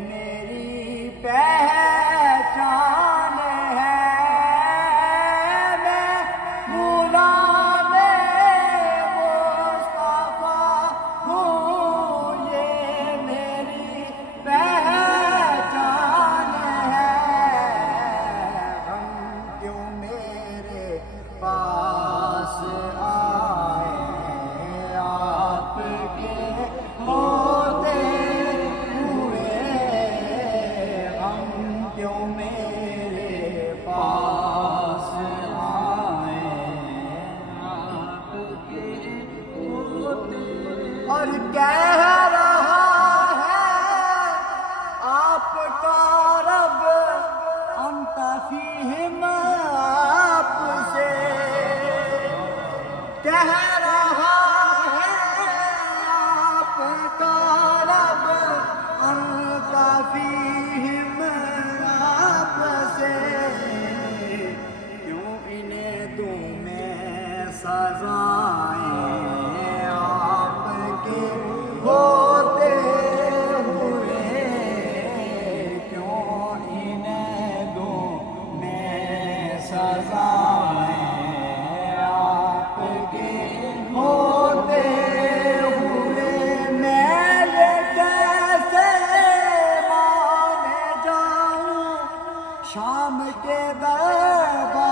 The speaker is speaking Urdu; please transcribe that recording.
میری پہچان ہے، میں غلام مصطفیٰ ہوں، یہ میری پہچان ہے۔ غم کیوں میرے پاس آئے آپ کے ہوتے ہوئے، غم کیوں میرے پاس آئے آپ کے ہوتے، اور کہہ رہا ہے آپ کا رب انت فیہم، آپ سے کہہ رہا ہے آپ کا رب انت فیہم، آپ سے کیوں انہیں دوں میں سزائیں آپ کے ہوتے ہوئے، کیوں انہیں دوں میں سزائیں آپ کے ہوتے ہوئے، میں یہ کیسے مان جاؤں شام کے دربار